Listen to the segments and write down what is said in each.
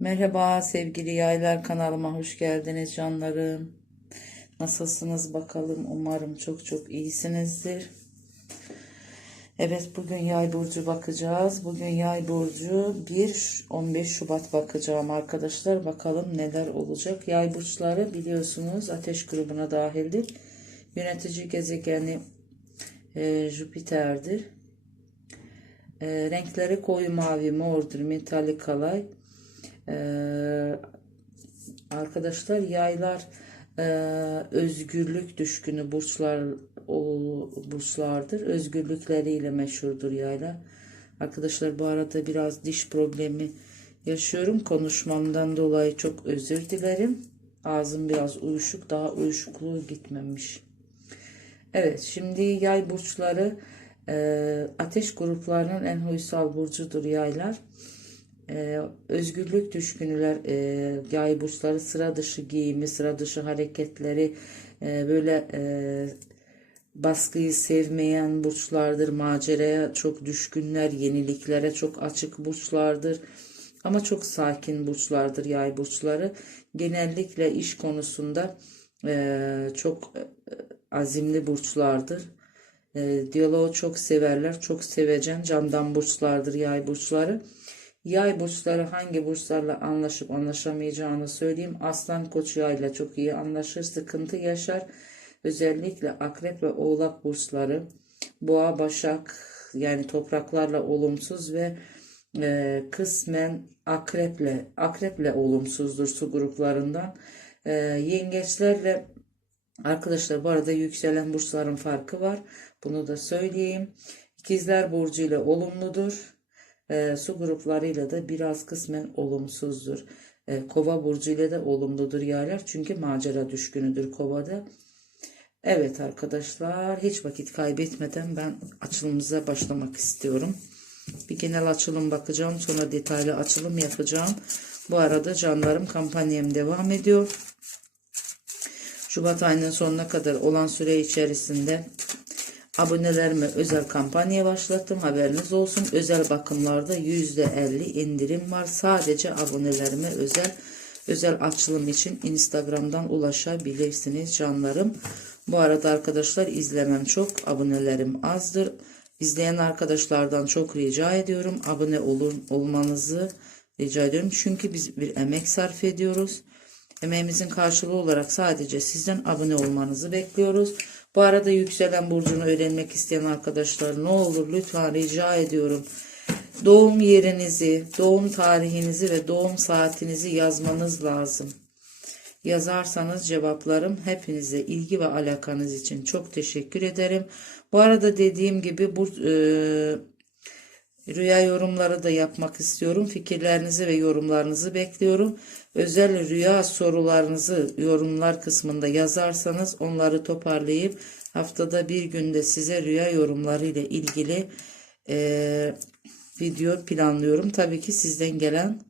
Merhaba sevgili yaylar kanalıma hoş geldiniz canlarım. Nasılsınız bakalım umarım çok çok iyisinizdir. Evet bugün yay burcu bakacağız. Bugün yay burcu 1 15 Şubat bakacağım arkadaşlar. Bakalım neler olacak. Yay burçları biliyorsunuz ateş grubuna dahildir. Yönetici gezegeni e, Jüpiter'dir. E, renkleri koyu mavi, mordur, metalik alay. Ee, arkadaşlar yaylar e, özgürlük düşkünü burçlar o burçlardır. Özgürlükleriyle meşhurdur yaylar. Arkadaşlar bu arada biraz diş problemi yaşıyorum. Konuşmamdan dolayı çok özür dilerim. Ağzım biraz uyuşuk. Daha uyuşukluğu gitmemiş. Evet şimdi yay burçları e, ateş gruplarının en huysal burcudur yaylar. Ee, özgürlük düşkünüler, e, yay burçları sıra dışı giyimi, sıra dışı hareketleri, e, böyle e, baskıyı sevmeyen burçlardır, maceraya çok düşkünler, yeniliklere çok açık burçlardır. Ama çok sakin burçlardır yay burçları. Genellikle iş konusunda e, çok e, azimli burçlardır. E, diyaloğu çok severler, çok sevecen, candan burçlardır yay burçları. Yay burçları hangi burçlarla anlaşıp anlaşamayacağını söyleyeyim. Aslan koç yayla çok iyi anlaşır, sıkıntı yaşar. Özellikle akrep ve oğlak burçları, boğa, başak yani topraklarla olumsuz ve e, kısmen akreple akreple olumsuzdur su gruplarından. E, yengeçlerle arkadaşlar bu arada yükselen burçların farkı var. Bunu da söyleyeyim. İkizler burcu ile olumludur e, su gruplarıyla da biraz kısmen olumsuzdur. E, kova burcu ile de olumludur yaylar çünkü macera düşkünüdür kovada. Evet arkadaşlar hiç vakit kaybetmeden ben açılımımıza başlamak istiyorum. Bir genel açılım bakacağım sonra detaylı açılım yapacağım. Bu arada canlarım kampanyam devam ediyor. Şubat ayının sonuna kadar olan süre içerisinde Abonelerime özel kampanya başlattım. Haberiniz olsun. Özel bakımlarda %50 indirim var. Sadece abonelerime özel özel açılım için Instagram'dan ulaşabilirsiniz canlarım. Bu arada arkadaşlar izlemem çok, abonelerim azdır. İzleyen arkadaşlardan çok rica ediyorum. Abone olun, olmanızı rica ediyorum. Çünkü biz bir emek sarf ediyoruz. Emeğimizin karşılığı olarak sadece sizden abone olmanızı bekliyoruz. Bu arada yükselen burcunu öğrenmek isteyen arkadaşlar ne olur lütfen rica ediyorum. Doğum yerinizi, doğum tarihinizi ve doğum saatinizi yazmanız lazım. Yazarsanız cevaplarım hepinize ilgi ve alakanız için çok teşekkür ederim. Bu arada dediğim gibi bu e, rüya yorumları da yapmak istiyorum. Fikirlerinizi ve yorumlarınızı bekliyorum. Özel rüya sorularınızı yorumlar kısmında yazarsanız onları toparlayıp haftada bir günde size rüya yorumları ile ilgili e, video planlıyorum. Tabii ki sizden gelen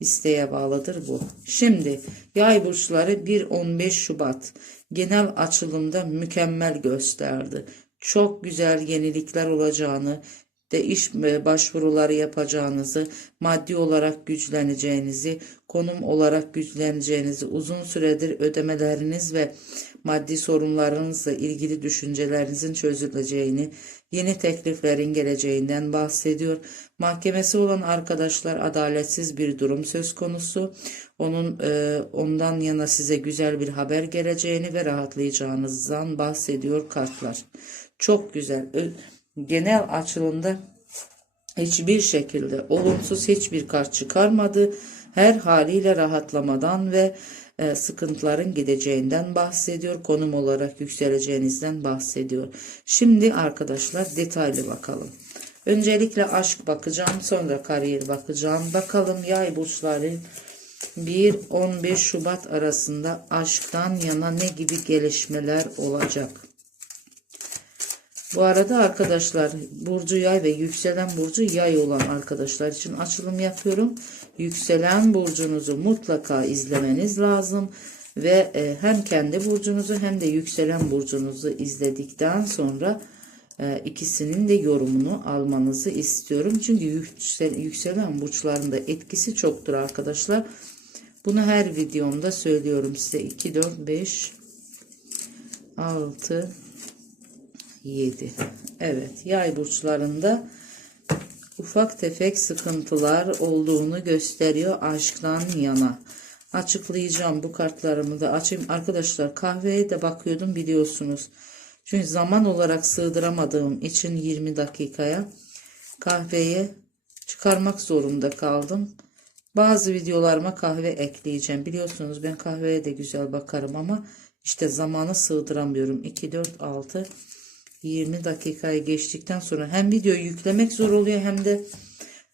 isteğe bağlıdır bu. Şimdi yay burçları 1-15 Şubat genel açılımda mükemmel gösterdi. Çok güzel yenilikler olacağını, de iş e, başvuruları yapacağınızı, maddi olarak güçleneceğinizi, konum olarak güçleneceğinizi, uzun süredir ödemeleriniz ve maddi sorunlarınızla ilgili düşüncelerinizin çözüleceğini, yeni tekliflerin geleceğinden bahsediyor. Mahkemesi olan arkadaşlar adaletsiz bir durum söz konusu. Onun e, ondan yana size güzel bir haber geleceğini ve rahatlayacağınızdan bahsediyor kartlar. Çok güzel. Ö genel açılımda hiçbir şekilde olumsuz hiçbir kart çıkarmadı. Her haliyle rahatlamadan ve e, sıkıntıların gideceğinden bahsediyor. Konum olarak yükseleceğinizden bahsediyor. Şimdi arkadaşlar detaylı bakalım. Öncelikle aşk bakacağım, sonra kariyer bakacağım. Bakalım yay burçları 1-15 Şubat arasında aşktan yana ne gibi gelişmeler olacak? Bu arada arkadaşlar burcu yay ve yükselen burcu yay olan arkadaşlar için açılım yapıyorum. Yükselen burcunuzu mutlaka izlemeniz lazım. Ve e, hem kendi burcunuzu hem de yükselen burcunuzu izledikten sonra e, ikisinin de yorumunu almanızı istiyorum. Çünkü yüksel, yükselen burçlarında etkisi çoktur arkadaşlar. Bunu her videomda söylüyorum size. 2, 4, 5, 6, 7. Evet yay burçlarında ufak tefek sıkıntılar olduğunu gösteriyor aşktan yana. Açıklayacağım bu kartlarımı da açayım. Arkadaşlar kahveye de bakıyordum biliyorsunuz. Çünkü zaman olarak sığdıramadığım için 20 dakikaya kahveye çıkarmak zorunda kaldım. Bazı videolarıma kahve ekleyeceğim. Biliyorsunuz ben kahveye de güzel bakarım ama işte zamanı sığdıramıyorum. 2, 4, 6, 20 dakikayı geçtikten sonra hem videoyu yüklemek zor oluyor hem de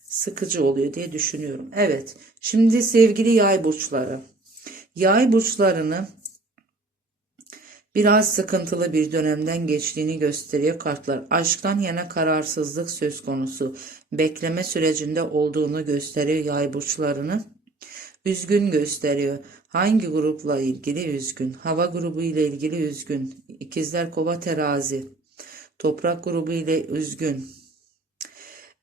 sıkıcı oluyor diye düşünüyorum. Evet. Şimdi sevgili yay burçları. Yay burçlarını biraz sıkıntılı bir dönemden geçtiğini gösteriyor kartlar. Aşktan yana kararsızlık söz konusu. Bekleme sürecinde olduğunu gösteriyor yay burçlarını. Üzgün gösteriyor. Hangi grupla ilgili üzgün? Hava grubu ile ilgili üzgün. İkizler Kova Terazi. Toprak grubu ile üzgün.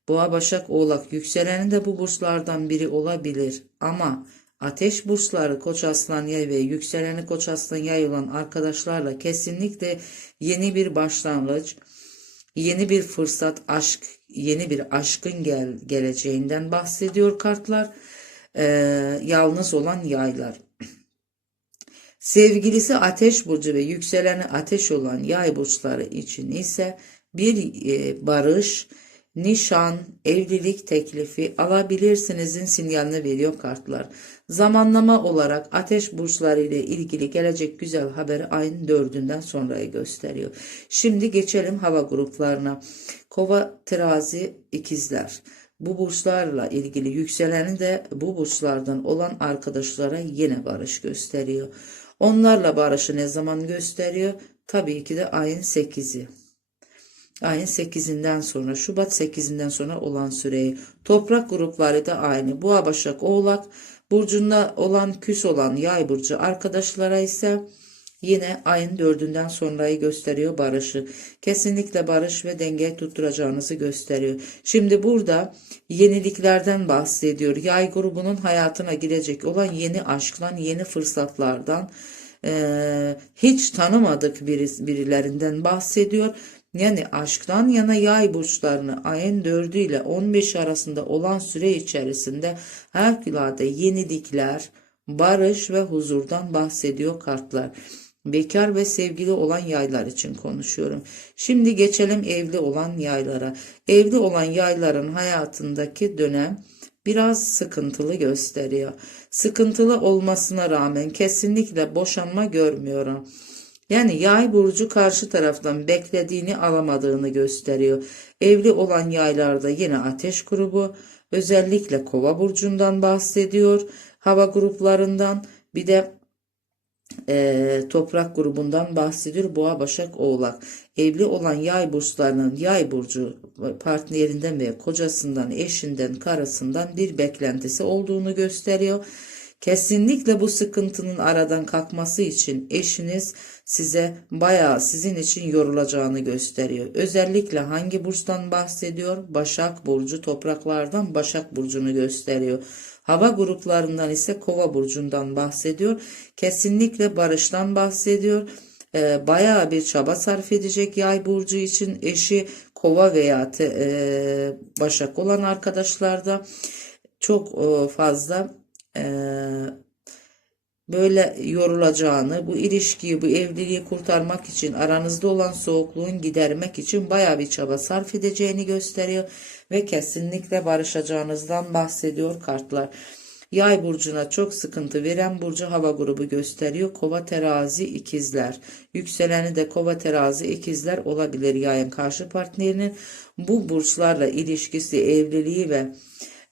Boğa, Başak, Oğlak yükseleni de bu burçlardan biri olabilir ama ateş burçları Koç, Aslan, Yay ve yükseleni Koç, Aslan, Yay olan arkadaşlarla kesinlikle yeni bir başlangıç, yeni bir fırsat, aşk, yeni bir aşkın gel geleceğinden bahsediyor kartlar. Ee, yalnız olan yaylar. Sevgilisi ateş burcu ve yükseleni ateş olan yay burçları için ise bir e, barış, nişan, evlilik teklifi alabilirsinizin sinyalini veriyor kartlar. Zamanlama olarak ateş burçları ile ilgili gelecek güzel haberi ayın dördünden sonrayı gösteriyor. Şimdi geçelim hava gruplarına. Kova, terazi, ikizler. Bu burçlarla ilgili yükseleni de bu burçlardan olan arkadaşlara yine barış gösteriyor. Onlarla barışı ne zaman gösteriyor? Tabii ki de ayın 8'i. Ayın 8'inden sonra Şubat 8'inden sonra olan süreyi. Toprak grupları da aynı. Boğa Başak Oğlak burcunda olan küs olan Yay burcu arkadaşlara ise yine ayın dördünden sonrayı gösteriyor barışı. Kesinlikle barış ve denge tutturacağınızı gösteriyor. Şimdi burada yeniliklerden bahsediyor. Yay grubunun hayatına girecek olan yeni aşktan, yeni fırsatlardan, e, hiç tanımadık biri, birilerinden bahsediyor. Yani aşktan yana yay burçlarını ayın 4'ü ile 15 arasında olan süre içerisinde harikulade yenilikler, barış ve huzurdan bahsediyor kartlar. Bekar ve sevgili olan yaylar için konuşuyorum. Şimdi geçelim evli olan yaylara. Evli olan yayların hayatındaki dönem biraz sıkıntılı gösteriyor. Sıkıntılı olmasına rağmen kesinlikle boşanma görmüyorum. Yani yay burcu karşı taraftan beklediğini alamadığını gösteriyor. Evli olan yaylarda yine ateş grubu, özellikle kova burcundan bahsediyor. Hava gruplarından bir de e, toprak grubundan bahsediyor. Boğa, Başak, Oğlak. Evli olan yay burçlarının yay burcu partnerinden veya kocasından, eşinden, karısından bir beklentisi olduğunu gösteriyor. Kesinlikle bu sıkıntının aradan kalkması için eşiniz size bayağı sizin için yorulacağını gösteriyor. Özellikle hangi burçtan bahsediyor? Başak burcu topraklardan Başak burcunu gösteriyor. Hava gruplarından ise Kova burcundan bahsediyor. Kesinlikle barıştan bahsediyor. Ee, bayağı bir çaba sarf edecek yay burcu için eşi Kova veya te, e, Başak olan arkadaşlarda çok e, fazla e, böyle yorulacağını, bu ilişkiyi, bu evliliği kurtarmak için, aranızda olan soğukluğun gidermek için baya bir çaba sarf edeceğini gösteriyor ve kesinlikle barışacağınızdan bahsediyor kartlar. Yay burcuna çok sıkıntı veren burcu hava grubu gösteriyor. Kova terazi ikizler. Yükseleni de kova terazi ikizler olabilir yayın karşı partnerinin. Bu burçlarla ilişkisi, evliliği ve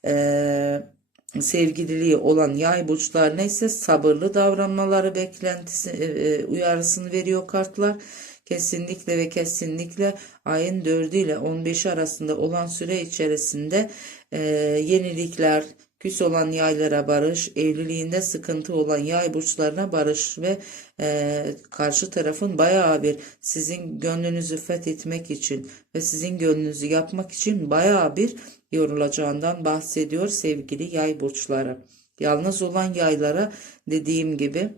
eee sevgililiği olan yay burçlarına ise sabırlı davranmaları beklentisi e, e, uyarısını veriyor kartlar. Kesinlikle ve kesinlikle ayın 4 ile 15 arasında olan süre içerisinde e, yenilikler, küs olan yaylara barış, evliliğinde sıkıntı olan yay burçlarına barış ve e, karşı tarafın bayağı bir sizin gönlünüzü fethetmek için ve sizin gönlünüzü yapmak için bayağı bir yorulacağından bahsediyor sevgili yay burçları. Yalnız olan yaylara dediğim gibi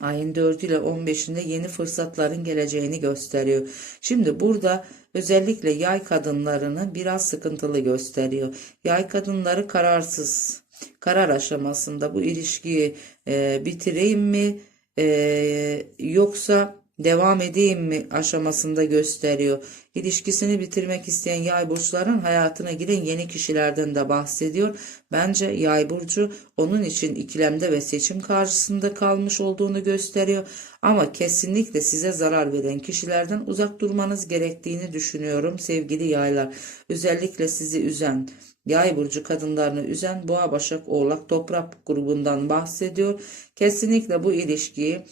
ayın 4 ile 15'inde yeni fırsatların geleceğini gösteriyor. Şimdi burada özellikle yay kadınlarını biraz sıkıntılı gösteriyor. Yay kadınları kararsız, karar aşamasında bu ilişkiyi e, bitireyim mi e, yoksa devam edeyim mi aşamasında gösteriyor. İlişkisini bitirmek isteyen yay burçların hayatına giren yeni kişilerden de bahsediyor. Bence yay burcu onun için ikilemde ve seçim karşısında kalmış olduğunu gösteriyor. Ama kesinlikle size zarar veren kişilerden uzak durmanız gerektiğini düşünüyorum sevgili yaylar. Özellikle sizi üzen, Yay burcu kadınlarını üzen Boğa Başak Oğlak Toprak grubundan bahsediyor. Kesinlikle bu ilişkiyi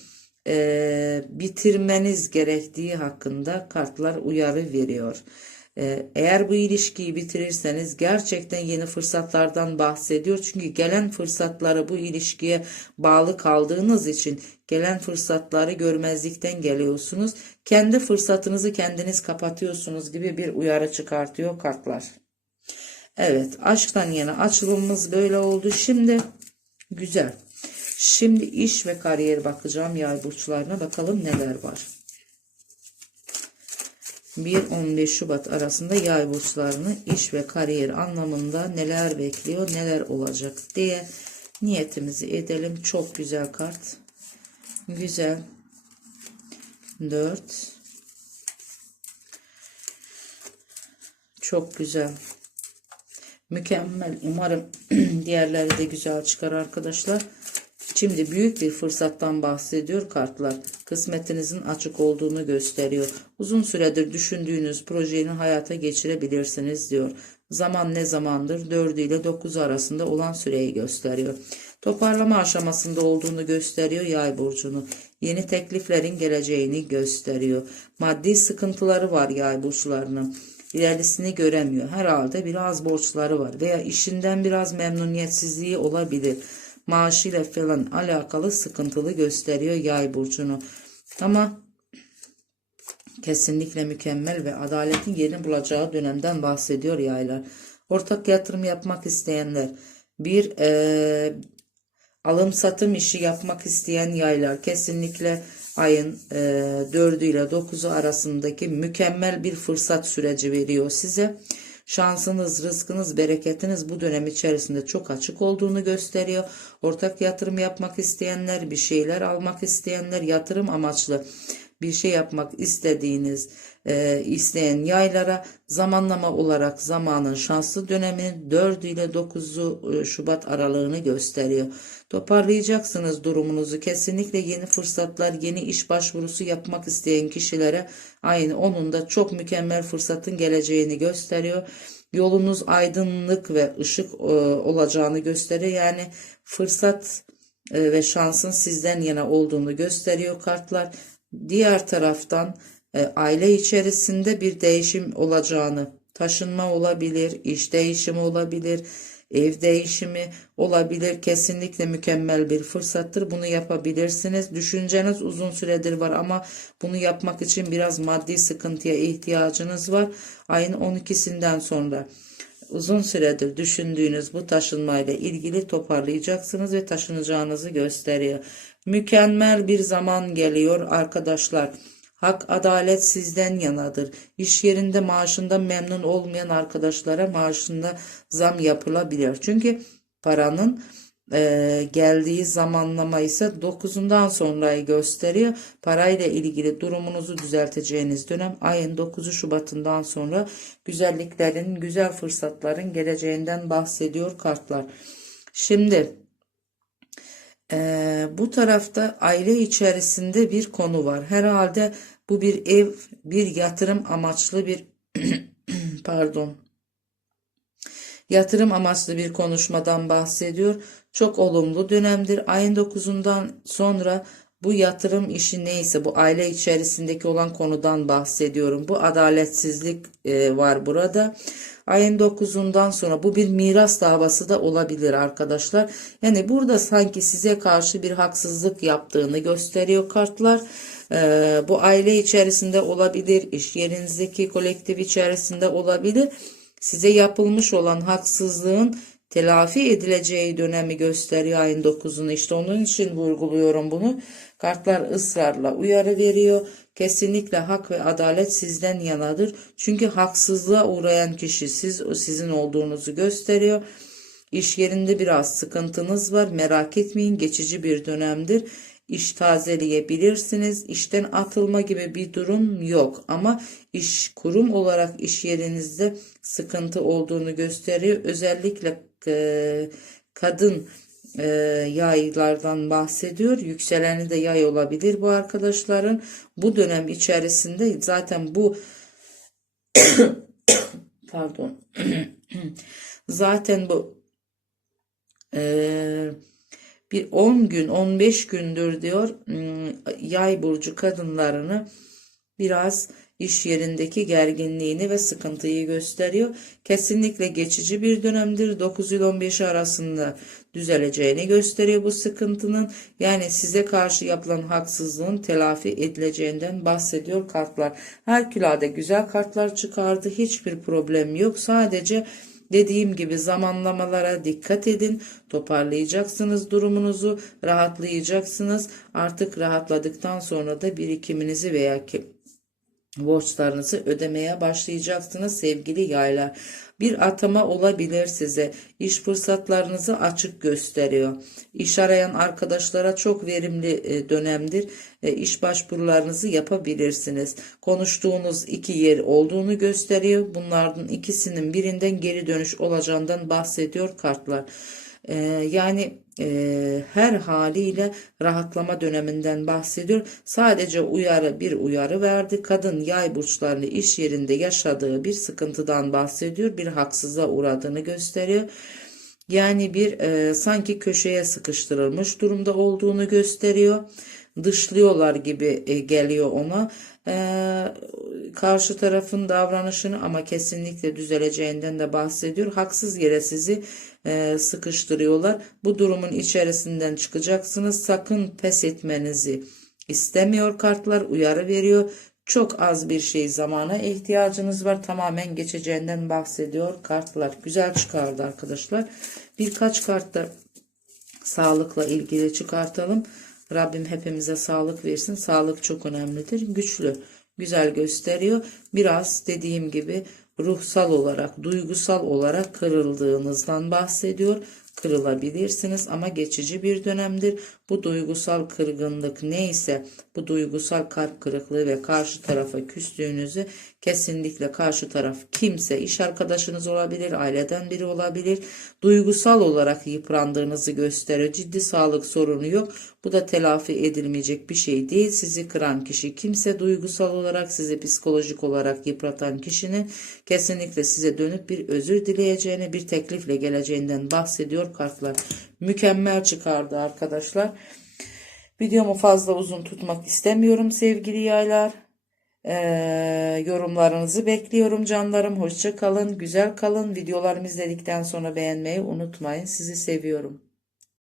e, bitirmeniz gerektiği hakkında kartlar uyarı veriyor. E, eğer bu ilişkiyi bitirirseniz gerçekten yeni fırsatlardan bahsediyor. Çünkü gelen fırsatları bu ilişkiye bağlı kaldığınız için gelen fırsatları görmezlikten geliyorsunuz. Kendi fırsatınızı kendiniz kapatıyorsunuz gibi bir uyarı çıkartıyor kartlar. Evet aşktan yana açılımımız böyle oldu. Şimdi güzel. Şimdi iş ve kariyer bakacağım yay burçlarına bakalım neler var. 1-15 Şubat arasında yay burçlarını iş ve kariyer anlamında neler bekliyor neler olacak diye niyetimizi edelim. Çok güzel kart. Güzel. 4 Çok güzel. Mükemmel. Umarım diğerleri de güzel çıkar arkadaşlar. Şimdi büyük bir fırsattan bahsediyor kartlar. Kısmetinizin açık olduğunu gösteriyor. Uzun süredir düşündüğünüz projeyi hayata geçirebilirsiniz diyor. Zaman ne zamandır 4 ile 9 arasında olan süreyi gösteriyor. Toparlama aşamasında olduğunu gösteriyor yay burcunu. Yeni tekliflerin geleceğini gösteriyor. Maddi sıkıntıları var yay burçlarının ilerisini göremiyor. Herhalde biraz borçları var veya işinden biraz memnuniyetsizliği olabilir. Maaşıyla falan alakalı sıkıntılı gösteriyor yay burcunu. Ama kesinlikle mükemmel ve adaletin yerini bulacağı dönemden bahsediyor yaylar. Ortak yatırım yapmak isteyenler, bir e, alım satım işi yapmak isteyen yaylar kesinlikle ayın e, 4'ü ile 9'u arasındaki mükemmel bir fırsat süreci veriyor size. Şansınız, rızkınız, bereketiniz bu dönem içerisinde çok açık olduğunu gösteriyor. Ortak yatırım yapmak isteyenler, bir şeyler almak isteyenler, yatırım amaçlı bir şey yapmak istediğiniz, e, isteyen yaylara zamanlama olarak zamanın şanslı döneminin 4 ile 9'u e, Şubat aralığını gösteriyor. Toparlayacaksınız durumunuzu. Kesinlikle yeni fırsatlar, yeni iş başvurusu yapmak isteyen kişilere aynı onun da çok mükemmel fırsatın geleceğini gösteriyor. Yolunuz aydınlık ve ışık e, olacağını gösteriyor. Yani fırsat e, ve şansın sizden yana olduğunu gösteriyor kartlar. Diğer taraftan e, aile içerisinde bir değişim olacağını, taşınma olabilir, iş değişimi olabilir, ev değişimi olabilir. Kesinlikle mükemmel bir fırsattır. Bunu yapabilirsiniz. Düşünceniz uzun süredir var ama bunu yapmak için biraz maddi sıkıntıya ihtiyacınız var. Ayın 12'sinden sonra uzun süredir düşündüğünüz bu taşınmayla ilgili toparlayacaksınız ve taşınacağınızı gösteriyor. Mükemmel bir zaman geliyor arkadaşlar. Hak adalet sizden yanadır. İş yerinde maaşından memnun olmayan arkadaşlara maaşında zam yapılabilir. Çünkü paranın e, geldiği zamanlama ise 9'undan sonrayı gösteriyor. Parayla ilgili durumunuzu düzelteceğiniz dönem ayın 9'u Şubat'ından sonra güzelliklerin, güzel fırsatların geleceğinden bahsediyor kartlar. Şimdi e, bu tarafta aile içerisinde bir konu var. Herhalde bu bir ev, bir yatırım amaçlı bir pardon yatırım amaçlı bir konuşmadan bahsediyor. Çok olumlu dönemdir. Ayın 9'undan sonra bu yatırım işi neyse bu aile içerisindeki olan konudan bahsediyorum. Bu adaletsizlik e, var burada. ayın 9'undan sonra bu bir miras davası da olabilir arkadaşlar. Yani burada sanki size karşı bir haksızlık yaptığını gösteriyor kartlar. Ee, bu aile içerisinde olabilir, iş yerinizdeki kolektif içerisinde olabilir. Size yapılmış olan haksızlığın telafi edileceği dönemi gösteriyor ayın 9'unu. İşte onun için vurguluyorum bunu. Kartlar ısrarla uyarı veriyor. Kesinlikle hak ve adalet sizden yanadır. Çünkü haksızlığa uğrayan kişi siz sizin olduğunuzu gösteriyor. İş yerinde biraz sıkıntınız var. Merak etmeyin geçici bir dönemdir. İş tazeleyebilirsiniz. İşten atılma gibi bir durum yok. Ama iş kurum olarak iş yerinizde sıkıntı olduğunu gösteriyor. Özellikle e, kadın e, yaylardan bahsediyor. Yükseleni de yay olabilir bu arkadaşların. Bu dönem içerisinde zaten bu pardon zaten bu e, bir 10 gün 15 gündür diyor hmm, yay burcu kadınlarını biraz iş yerindeki gerginliğini ve sıkıntıyı gösteriyor. Kesinlikle geçici bir dönemdir. 9 yıl 15 arasında düzeleceğini gösteriyor bu sıkıntının. Yani size karşı yapılan haksızlığın telafi edileceğinden bahsediyor kartlar. Herkülade güzel kartlar çıkardı. Hiçbir problem yok. Sadece Dediğim gibi zamanlamalara dikkat edin. Toparlayacaksınız durumunuzu, rahatlayacaksınız. Artık rahatladıktan sonra da birikiminizi veya borçlarınızı ödemeye başlayacaksınız sevgili yaylar. Bir atama olabilir size. İş fırsatlarınızı açık gösteriyor. İş arayan arkadaşlara çok verimli e, dönemdir. E, İş başvurularınızı yapabilirsiniz. Konuştuğunuz iki yer olduğunu gösteriyor. Bunlardan ikisinin birinden geri dönüş olacağından bahsediyor kartlar. E, yani e, her haliyle rahatlama döneminden bahsediyor. Sadece uyarı bir uyarı verdi. Kadın yay burçlarını iş yerinde yaşadığı bir sıkıntıdan bahsediyor. Bir haksızlığa uğradığını gösteriyor. Yani bir e, sanki köşeye sıkıştırılmış durumda olduğunu gösteriyor. Dışlıyorlar gibi e, geliyor ona. E, karşı tarafın davranışını ama kesinlikle düzeleceğinden de bahsediyor. Haksız yere sizi e, sıkıştırıyorlar. Bu durumun içerisinden çıkacaksınız. Sakın pes etmenizi istemiyor kartlar. Uyarı veriyor. Çok az bir şey zamana ihtiyacınız var. Tamamen geçeceğinden bahsediyor kartlar. Güzel çıkardı arkadaşlar. Birkaç kart da sağlıkla ilgili çıkartalım. Rabbim hepimize sağlık versin. Sağlık çok önemlidir. Güçlü, güzel gösteriyor. Biraz dediğim gibi ruhsal olarak, duygusal olarak kırıldığınızdan bahsediyor. Kırılabilirsiniz ama geçici bir dönemdir. Bu duygusal kırgınlık neyse, bu duygusal kalp kırıklığı ve karşı tarafa küstüğünüzü kesinlikle karşı taraf kimse, iş arkadaşınız olabilir, aileden biri olabilir. Duygusal olarak yıprandığınızı gösteriyor. Ciddi sağlık sorunu yok. Bu da telafi edilmeyecek bir şey değil. Sizi kıran kişi kimse duygusal olarak sizi psikolojik olarak yıpratan kişinin kesinlikle size dönüp bir özür dileyeceğini, bir teklifle geleceğinden bahsediyor kartlar. Mükemmel çıkardı arkadaşlar. Videomu fazla uzun tutmak istemiyorum sevgili yaylar. Ee, yorumlarınızı bekliyorum canlarım. Hoşça kalın, güzel kalın. Videolarımı izledikten sonra beğenmeyi unutmayın. Sizi seviyorum.